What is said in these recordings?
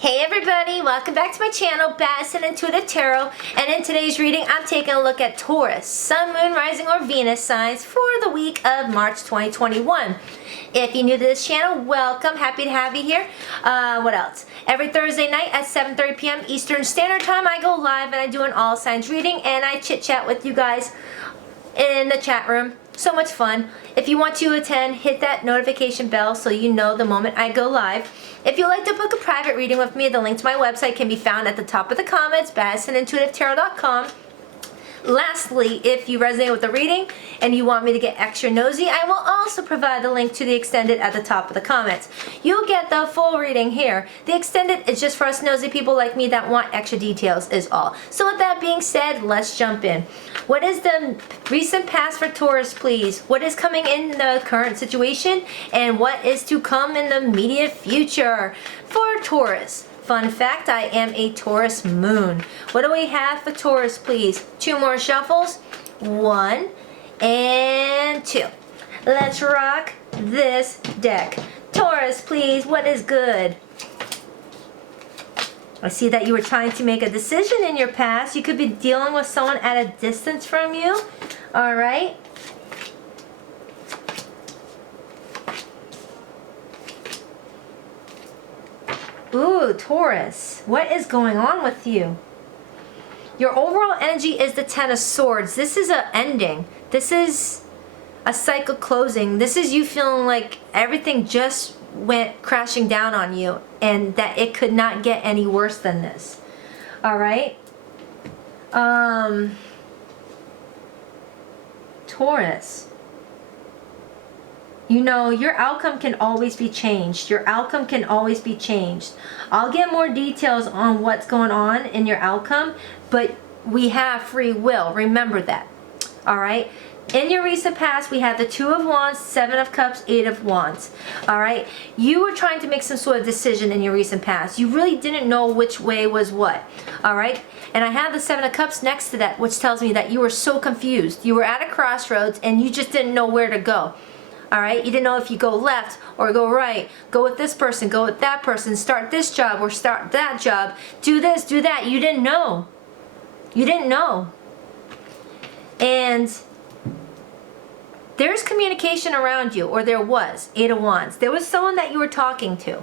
Hey everybody, welcome back to my channel, Bass Intuitive Tarot, and in today's reading I'm taking a look at Taurus, Sun, Moon, Rising, or Venus signs for the week of March 2021. If you're new to this channel, welcome, happy to have you here. What else? Every Thursday night at 7:30 p.m. Eastern Standard Time I go live and I do an all signs reading and I chit chat with you guys in the chat room. So much fun. If you want to attend, hit that notification bell so you know the moment I go live. If you'd like to book a private reading with me, the link to my website can be found at the top of the comments, BassandIntuitiveTarot.com. Lastly, if you resonate with the reading and you want me to get extra nosy, I will also provide the link to the extended at the top of the comments. You'll get the full reading here. The extended is just for us nosy people like me that want extra details is all. So with that being said, let's jump in. What is the recent past for Taurus, please? What is coming in the current situation? And what is to come in the immediate future for Taurus? Fun fact, I am a Taurus moon. What do we have for Taurus, please? 2 more shuffles. 1 and 2. Let's rock this deck. Taurus, please, what is good? I see that you were trying to make a decision in your past. You could be dealing with someone at a distance from you. All right. Ooh, Taurus, what is going on with you? Your overall energy is the 10 of Swords. This is an ending. This is a cycle closing. This is you feeling like everything just went crashing down on you and that it could not get any worse than this. All right? Taurus. You know, your outcome can always be changed. Your outcome can always be changed. I'll get more details on what's going on in your outcome, but we have free will. Remember that. All right? In your recent past, we had the 2 of Wands, 7 of Cups, 8 of Wands. All right? You were trying to make some sort of decision in your recent past. You really didn't know which way was what. All right? And I have the 7 of Cups next to that, which tells me that you were so confused. You were at a crossroads and you just didn't know where to go. All right, you didn't know if you go left or go right, go with this person, go with that person, start this job or start that job, do this, do that. You didn't know. You didn't know. And there's communication around you, or there was, 8 of Wands. There was someone that you were talking to.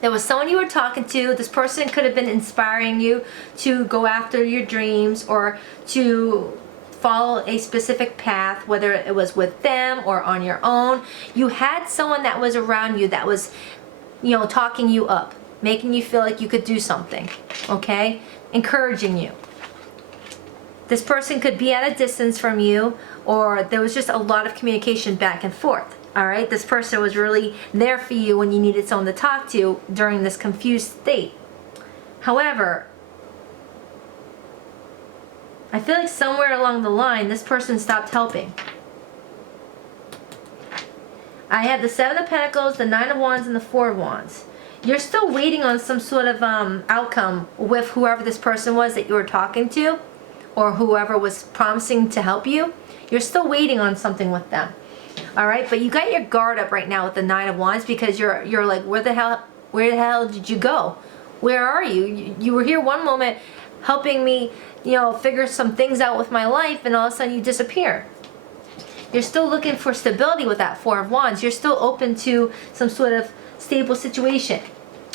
There was someone you were talking to. This person could have been inspiring you to go after your dreams or to follow a specific path, whether it was with them or on your own. You had someone that was around you that was, you know, talking you up, making you feel like you could do something, okay? Encouraging you. This person could be at a distance from you, or there was just a lot of communication back and forth, all right? This person was really there for you when you needed someone to talk to during this confused state. However, I feel like somewhere along the line, this person stopped helping. I had the 7 of Pentacles, the 9 of Wands, and the 4 of Wands. You're still waiting on some sort of outcome with whoever this person was that you were talking to, or whoever was promising to help you. You're still waiting on something with them. All right, but you got your guard up right now with the 9 of Wands because you're like, where the hell did you go? Where are you? You were here one moment helping me, you know, figure some things out with my life, and all of a sudden you disappear. You're still looking for stability with that 4 of Wands. You're still open to some sort of stable situation.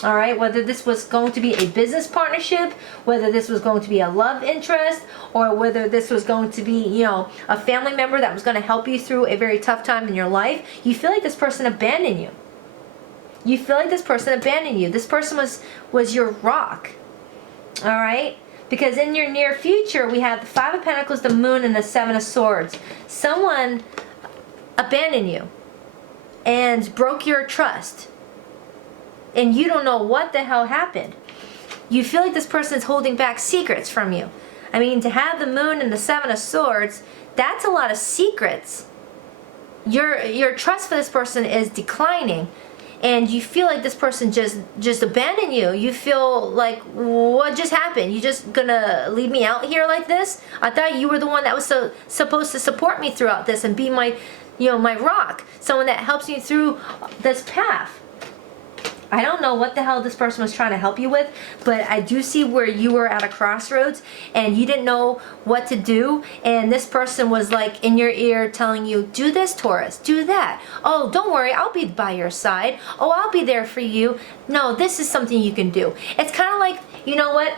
All right, whether this was going to be a business partnership, whether this was going to be a love interest, or whether this was going to be, you know, a family member that was going to help you through a very tough time in your life, you feel like this person abandoned you. You feel like this person abandoned you. This person was your rock. All right? Because in your near future, we have the 5 of Pentacles, the Moon, and the 7 of Swords. Someone abandoned you and broke your trust. And you don't know what the hell happened. You feel like this person is holding back secrets from you. I mean, to have the Moon and the 7 of Swords, that's a lot of secrets. Your trust for this person is declining. And you feel like this person just abandoned you. You feel like, what just happened? You just gonna leave me out here like this? I thought you were the one that was supposed to support me throughout this and be my, you know, my rock, someone that helps me through this path. I don't know what the hell this person was trying to help you with, but I do see where you were at a crossroads and you didn't know what to do, and this person was like in your ear telling you, do this, Taurus, do that. Oh, don't worry, I'll be by your side. Oh, I'll be there for you. No, this is something you can do. It's kind of like, you know what?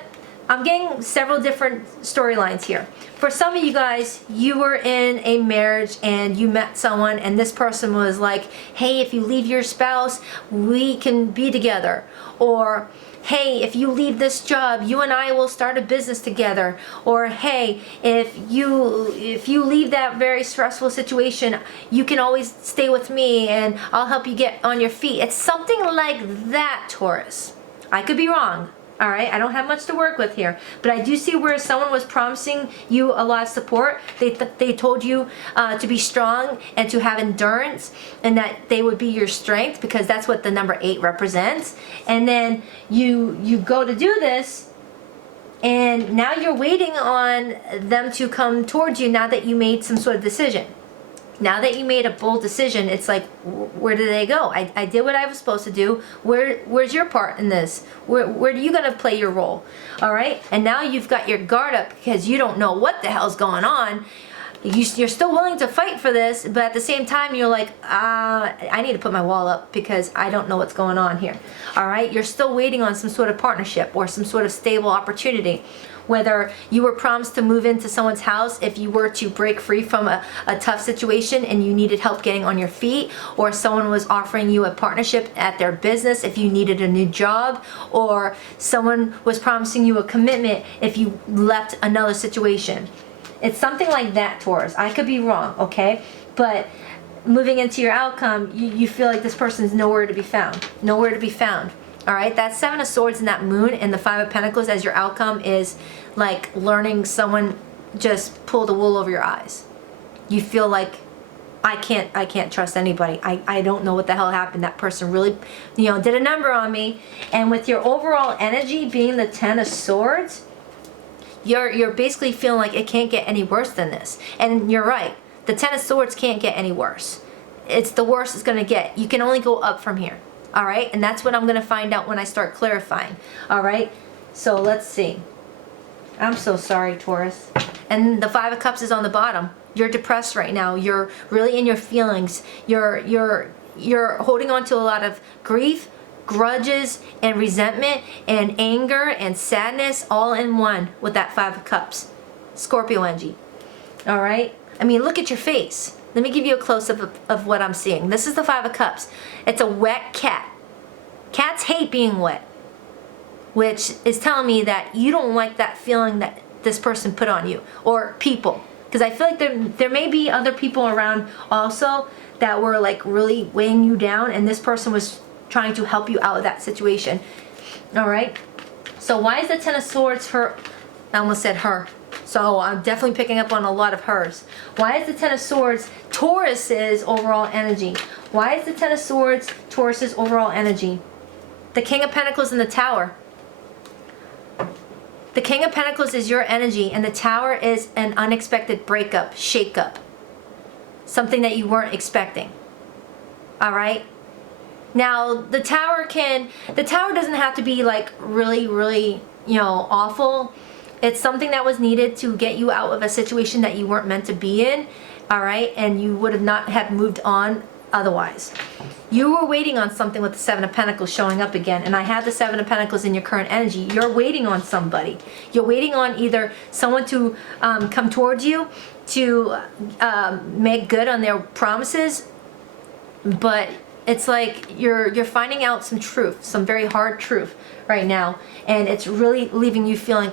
I'm getting several different storylines here. For some of you guys, you were in a marriage and you met someone and this person was like, hey, if you leave your spouse, we can be together. Or, hey, if you leave this job, you and I will start a business together. Or, hey, if you leave that very stressful situation, you can always stay with me and I'll help you get on your feet. It's something like that, Taurus. I could be wrong. All right, I don't have much to work with here, but I do see where someone was promising you a lot of support. They told you to be strong and to have endurance, and that they would be your strength, because that's what the number 8 represents. And then you go to do this, and now you're waiting on them to come towards you now that you made some sort of decision. Now that you made a bold decision, it's like, where did they go? I did what I was supposed to do. Where's your part in this? Where are you going to play your role? All right? And now you've got your guard up because you don't know what the hell's going on. You're still willing to fight for this, but at the same time, you're like, I need to put my wall up because I don't know what's going on here. All right? You're still waiting on some sort of partnership or some sort of stable opportunity. Whether you were promised to move into someone's house if you were to break free from a tough situation and you needed help getting on your feet, or someone was offering you a partnership at their business if you needed a new job, or someone was promising you a commitment if you left another situation. It's something like that, Taurus. I could be wrong, okay? But moving into your outcome, you feel like this person is nowhere to be found. Nowhere to be found. All right, that 7 of Swords and that Moon and the 5 of Pentacles as your outcome is like learning someone just pulled the wool over your eyes. You feel like, I can't trust anybody. I don't know what the hell happened. That person really, did a number on me. And with your overall energy being the 10 of Swords, you're basically feeling like it can't get any worse than this. And you're right. The 10 of Swords can't get any worse. It's the worst it's going to get. You can only go up from here. All right, and that's what I'm going to find out when I start clarifying. All right, so let's see. I'm so sorry, Taurus. And the 5 of Cups is on the bottom. You're depressed right now. You're really in your feelings. You're holding on to a lot of grief, grudges, and resentment, and anger, and sadness, all in one with that 5 of Cups. Scorpio energy. All right? I mean, look at your face. Let me give you a close-up of what I'm seeing. This is the 5 of Cups. It's a wet cat. Cats hate being wet, which is telling me that you don't like that feeling that this person put on you, or people. Because I feel like there may be other people around also that were like really weighing you down, and this person was trying to help you out of that situation. All right? So why is the 10 of Swords her? I almost said her. So I'm definitely picking up on a lot of hers. Why is the 10 of Swords Taurus's overall energy? Why is the 10 of Swords Taurus's overall energy? The King of Pentacles and the Tower. The King of Pentacles is your energy, and the Tower is an unexpected breakup, shakeup. Something that you weren't expecting. All right? Now, the Tower doesn't have to be like really, really, awful. It's something that was needed to get you out of a situation that you weren't meant to be in, all right? And you would have not have moved on otherwise. You were waiting on something with the 7 of Pentacles showing up again, and I had the 7 of Pentacles in your current energy. You're waiting on somebody. You're waiting on either someone to come towards you to make good on their promises, but it's like you're finding out some truth, some very hard truth right now, and it's really leaving you feeling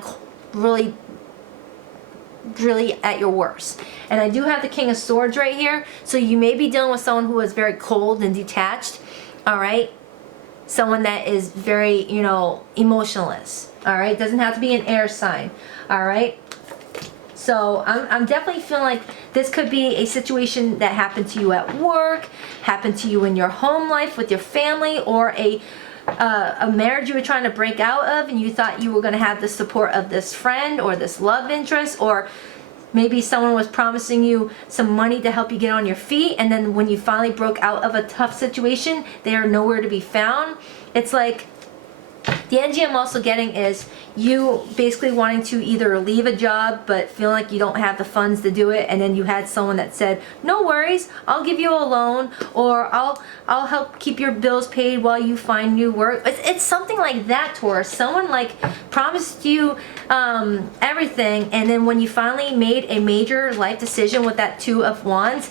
really at your worst. And I do have the King of Swords right here, so you may be dealing with someone who is very cold and detached. All right, someone that is very emotionless. All right, doesn't have to be an air sign. All right, so I'm definitely feeling like this could be a situation that happened to you at work, happened to you in your home life with your family, or a marriage you were trying to break out of, and you thought you were going to have the support of this friend or this love interest, or maybe someone was promising you some money to help you get on your feet, and then when you finally broke out of a tough situation, they are nowhere to be found. It's like, the energy I'm also getting is you basically wanting to either leave a job but feeling like you don't have the funds to do it, and then you had someone that said, no worries, I'll give you a loan, or I'll help keep your bills paid while you find new work. It's something like that, Taurus. Someone like promised you everything, and then when you finally made a major life decision with that Two of Wands,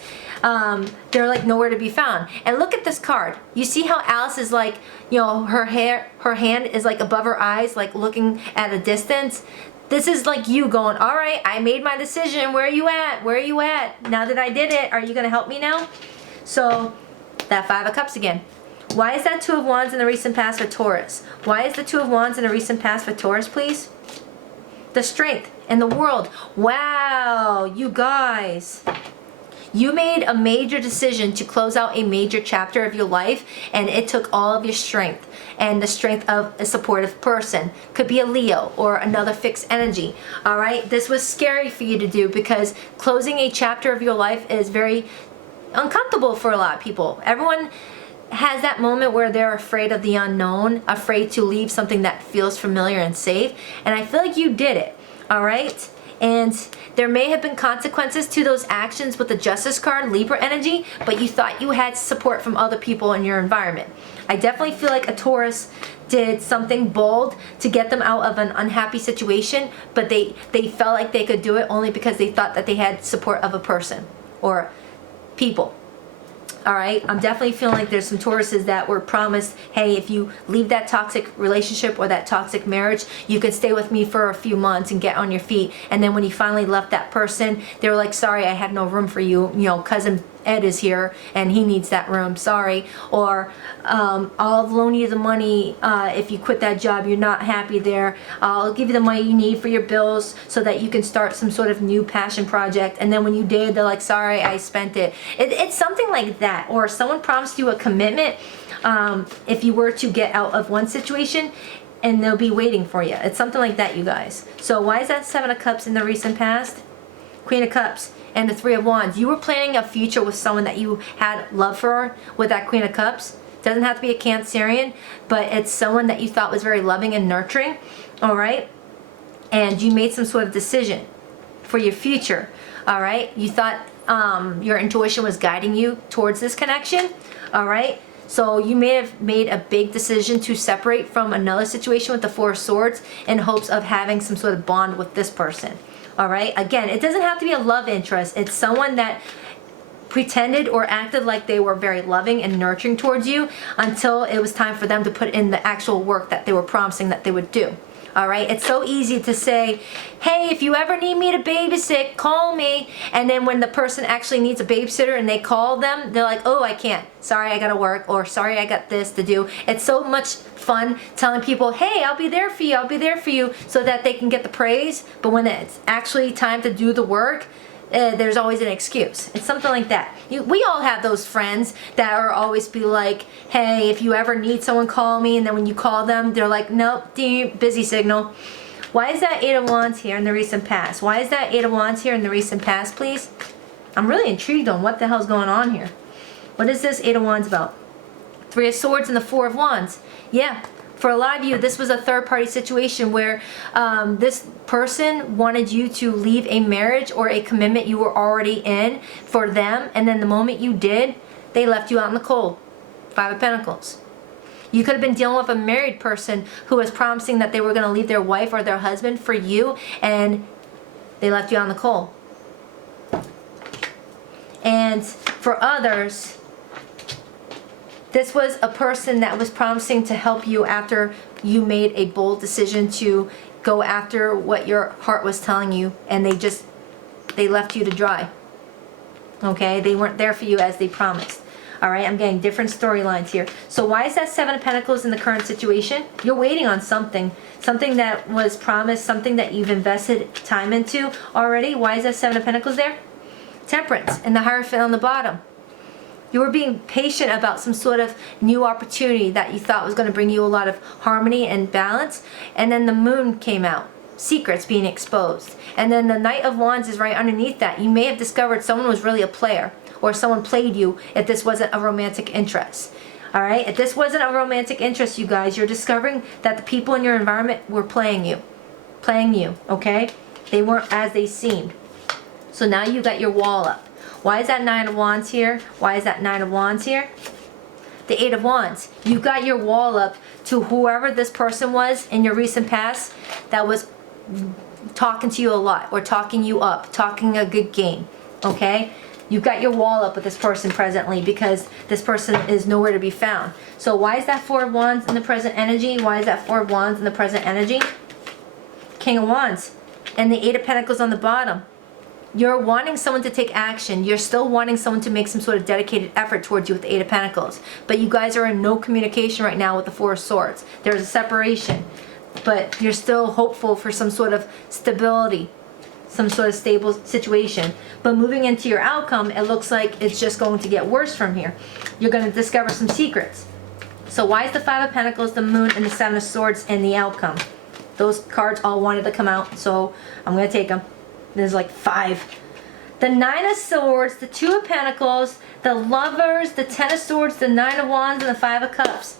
they're like nowhere to be found. And look at this card. You see how Alice is like, you know, her hand is like above her eyes, like looking at a distance. This is like you going, all right, I made my decision. Where are you at? Where are you at? Now that I did it, are you going to help me now? So that Five of Cups again. Why is that Two of Wands in the recent past for Taurus? Why is the Two of Wands in the recent past for Taurus, please? The strength in the world. Wow, you guys. You made a major decision to close out a major chapter of your life, and it took all of your strength and the strength of a supportive person. Could be a Leo or another fixed energy. All right, this was scary for you to do because closing a chapter of your life is very uncomfortable for a lot of people. Everyone has that moment where they're afraid of the unknown, afraid to leave something that feels familiar and safe, and I feel like you did it. All right. And there may have been consequences to those actions with the Justice card, Libra energy, but you thought you had support from other people in your environment. I definitely feel like a Taurus did something bold to get them out of an unhappy situation, but they felt like they could do it only because they thought that they had support of a person or people. All right, I'm definitely feeling like there's some Tauruses that were promised, hey, if you leave that toxic relationship or that toxic marriage, you could stay with me for a few months and get on your feet. And then when you finally left that person, they were like, sorry, I have no room for you. You know, cousin Ed is here and he needs that room, sorry. Or I'll loan you the money if you quit that job, you're not happy there. I'll give you the money you need for your bills so that you can start some sort of new passion project. And then when you did, they're like, sorry, I spent it. It's something like that. Or someone promised you a commitment if you were to get out of one situation, and they'll be waiting for you. It's something like that, you guys. So why is that Seven of Cups in the recent past? Queen of Cups and the Three of Wands. You were planning a future with someone that you had love for with that Queen of Cups. Doesn't have to be a Cancerian, but it's someone that you thought was very loving and nurturing. All right? And you made some sort of decision for your future. All right? You thought your intuition was guiding you towards this connection. All right? So you may have made a big decision to separate from another situation with the Four of Swords in hopes of having some sort of bond with this person. All right? Again, it doesn't have to be a love interest. It's someone that pretended or acted like they were very loving and nurturing towards you until it was time for them to put in the actual work that they were promising that they would do. All right, it's so easy to say, hey, if you ever need me to babysit, call me. And then when the person actually needs a babysitter and they call them, they're like, oh, I can't. Sorry, I gotta work, or sorry, I got this to do. It's so much fun telling people, hey, I'll be there for you, I'll be there for you, so that they can get the praise. But when it's actually time to do the work, there's always an excuse. It's something like that. We all have those friends that are always be like, hey, if you ever need someone, call me. And then when you call them, they're like, nope, busy signal. Why is that Eight of Wands here in the recent past? Why is that Eight of Wands here in the recent past, please? I'm really intrigued on what the hell's going on here. What is this Eight of Wands about? Three of Swords and the Four of Wands. Yeah. For a lot of you, this was a third-party situation where this person wanted you to leave a marriage or a commitment you were already in for them, and then the moment you did, they left you out in the cold. Five of Pentacles. You could have been dealing with a married person who was promising that they were going to leave their wife or their husband for you, and they left you out in the cold. And for others, this was a person that was promising to help you after you made a bold decision to go after what your heart was telling you, and they left you to dry. Okay? They weren't there for you as they promised. All right? I'm getting different storylines here. So why is that Seven of Pentacles in the current situation? You're waiting on something. Something that was promised, something that you've invested time into already. Why is that Seven of Pentacles there? Temperance and the Hierophant on the bottom. You were being patient about some sort of new opportunity that you thought was going to bring you a lot of harmony and balance. And then the Moon came out. Secrets being exposed. And then the Knight of Wands is right underneath that. You may have discovered someone was really a player, or someone played you if this wasn't a romantic interest. All right, if this wasn't a romantic interest, you guys, you're discovering that the people in your environment were playing you, okay? They weren't as they seemed. So now you got your wall up. Why is that 9 of Wands here? Why is that 9 of Wands here? The 8 of Wands. You got your wall up to whoever this person was in your recent past that was talking to you a lot, or talking you up, talking a good game, okay? You've got your wall up with this person presently because this person is nowhere to be found. So why is that 4 of Wands in the present energy? Why is that 4 of Wands in the present energy? King of Wands and the 8 of Pentacles on the bottom. You're wanting someone to take action. You're still wanting someone to make some sort of dedicated effort towards you with the 8 of Pentacles. But you guys are in no communication right now with the 4 of Swords. There's a separation. But you're still hopeful for some sort of stability, some sort of stable situation. But moving into your outcome, it looks like it's just going to get worse from here. You're going to discover some secrets. So why is the 5 of Pentacles, the Moon, and the 7 of Swords in the outcome? Those cards all wanted to come out, so I'm going to take them. There's like 5. The 9 of Swords, the 2 of Pentacles, the Lovers, the 10 of Swords, the 9 of Wands, and the 5 of Cups.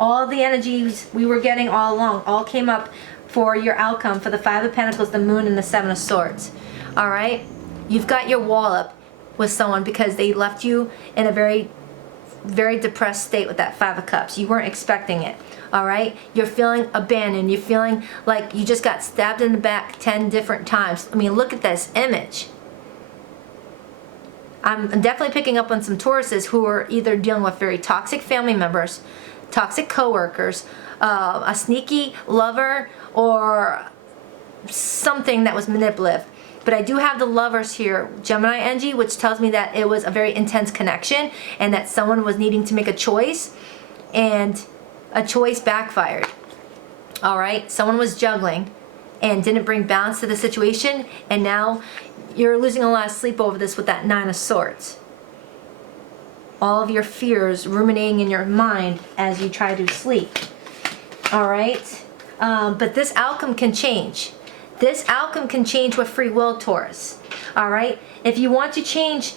All the energies we were getting all along all came up for your outcome for the 5 of Pentacles, the Moon, and the 7 of Swords. All right? You've got your wall up with someone because they left you in a very, very depressed state with that 5 of Cups. You weren't expecting it. All right? You're feeling abandoned. You're feeling like you just got stabbed in the back 10 different times. I mean, look at this image. I'm definitely picking up on some Tauruses who are either dealing with very toxic family members, toxic coworkers, a sneaky lover, or something that was manipulative. But I do have the Lovers here, Gemini energy, which tells me that it was a very intense connection and that someone was needing to make a choice, and a choice backfired. All right, someone was juggling and didn't bring balance to the situation, and now you're losing a lot of sleep over this with that 9 of Swords. All of your fears ruminating in your mind as you try to sleep. All right, but this outcome can change. This outcome can change with free will, Taurus. All right, if you want to change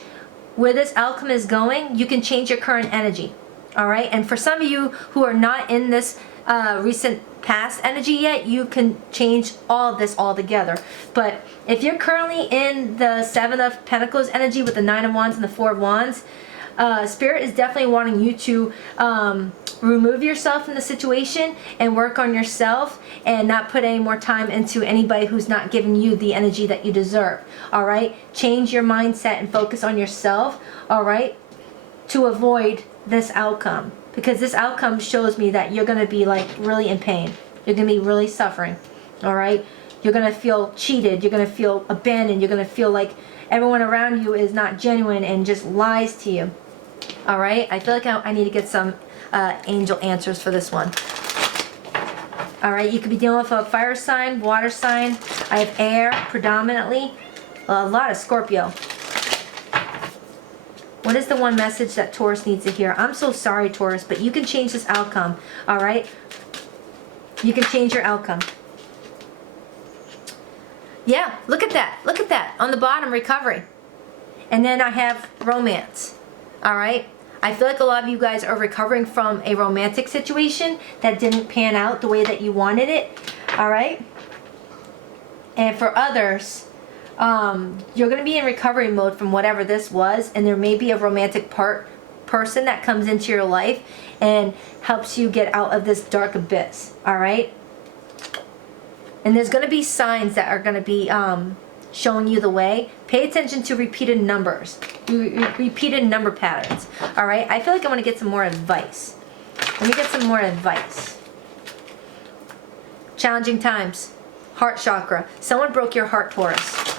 where this outcome is going, you can change your current energy. All right, and for some of you who are not in this recent past energy yet, you can change all of this altogether. But if you're currently in the 7 of Pentacles energy with the 9 of Wands and the 4 of Wands, Spirit is definitely wanting you to remove yourself from the situation and work on yourself and not put any more time into anybody who's not giving you the energy that you deserve. All right, change your mindset and focus on yourself. All right, to avoid this outcome, because this outcome shows me that you're going to be like really in pain. You're going to be really suffering. All right, you're going to feel cheated. You're going to feel abandoned. You're going to feel like everyone around you is not genuine and just lies to you. All right, I feel like I need to get some angel answers for this one. All right, you could be dealing with a fire sign, water sign. I have air predominantly. A lot of Scorpio. What is the one message that Taurus needs to hear? I'm so sorry, Taurus, but you can change this outcome. All right, you can change your outcome. Yeah, look at that. Look at that. On the bottom, recovery. And then I have romance. All right. I feel like a lot of you guys are recovering from a romantic situation that didn't pan out the way that you wanted it. All right. And for others, you're going to be in recovery mode from whatever this was. And there may be a romantic person that comes into your life and helps you get out of this dark abyss. All right. And there's going to be signs that are going to be showing you the way. Pay attention to repeated numbers, repeated number patterns. All right, I feel like I want to get some more advice. Let me get some more advice. Challenging times. Heart chakra. Someone broke your heart, Taurus.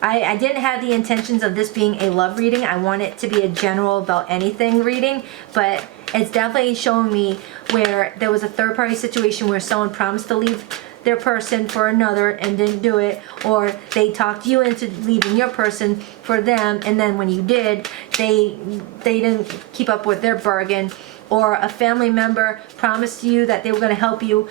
I didn't have the intentions of this being a love reading. I want it to be a general about anything reading, but it's definitely showing me where there was a third-party situation where someone promised to leave their person for another and didn't do it, or they talked you into leaving your person for them, and then when you did, they didn't keep up with their bargain, or a family member promised you that they were going to help you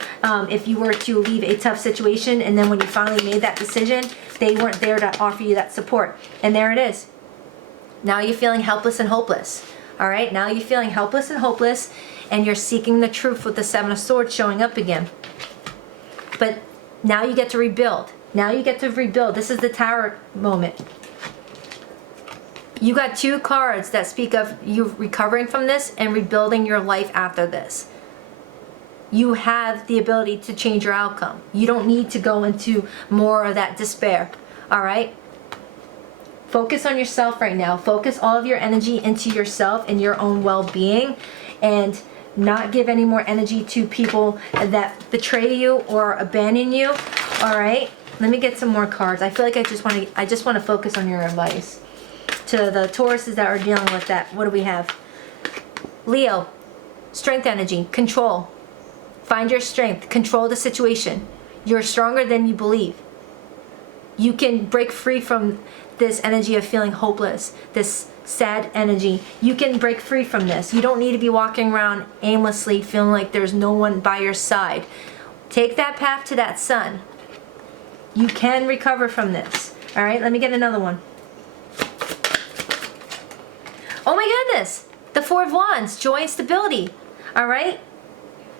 if you were to leave a tough situation, and then when you finally made that decision, they weren't there to offer you that support. And there it is. Now you're feeling helpless and hopeless. All right, now you're feeling helpless and hopeless, and you're seeking the truth with the Seven of Swords showing up again. But now you get to rebuild. Now you get to rebuild. This is the Tower moment. You got 2 cards that speak of you recovering from this and rebuilding your life after this. You have the ability to change your outcome. You don't need to go into more of that despair. All right? Focus on yourself right now. Focus all of your energy into yourself and your own well-being, and not give any more energy to people that betray you or abandon you. All right? Let me get some more cards. I feel like I just want to focus on your advice. To the Tauruses that are dealing with that, what do we have? Leo, strength energy, control. Find your strength, control the situation. You're stronger than you believe. You can break free from this energy of feeling hopeless, this sad energy. You can break free from this. You don't need to be walking around aimlessly feeling like there's no one by your side. Take that path to that sun. You can recover from this. All right, let me get another one. Oh my goodness, the Four of Wands, joy and stability. All right,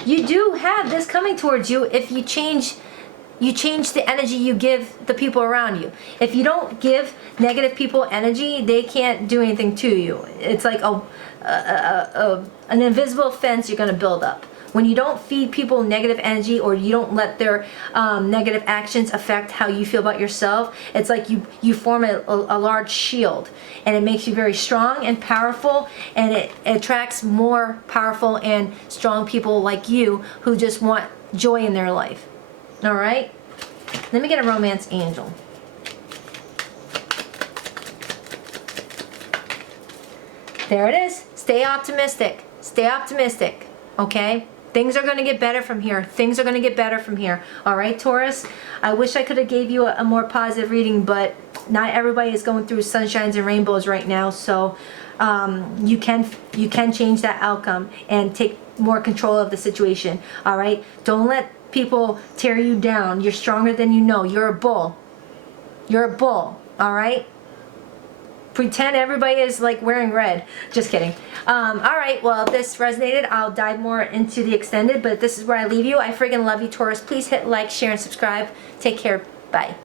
you do have this coming towards you if you change the energy you give the people around you. If you don't give negative people energy, they can't do anything to you. It's like an invisible fence you're going to build up. When you don't feed people negative energy, or you don't let their negative actions affect how you feel about yourself, it's like you form a large shield, and it makes you very strong and powerful, and it attracts more powerful and strong people like you who just want joy in their life. All right? Let me get a romance angel. There it is. Stay optimistic. Stay optimistic. Okay? Things are going to get better from here. Things are going to get better from here. All right, Taurus? I wish I could have gave you a more positive reading, but not everybody is going through sunshines and rainbows right now. So you can change that outcome and take more control of the situation. All right? Don't let people tear you down. You're stronger than you know. You're a bull. You're a bull. All right? Pretend everybody is like wearing red. Just kidding. All right, well, if this resonated, I'll dive more into the extended, but this is where I leave you. I friggin' love you, Taurus. Please hit like, share, and subscribe. Take care. Bye.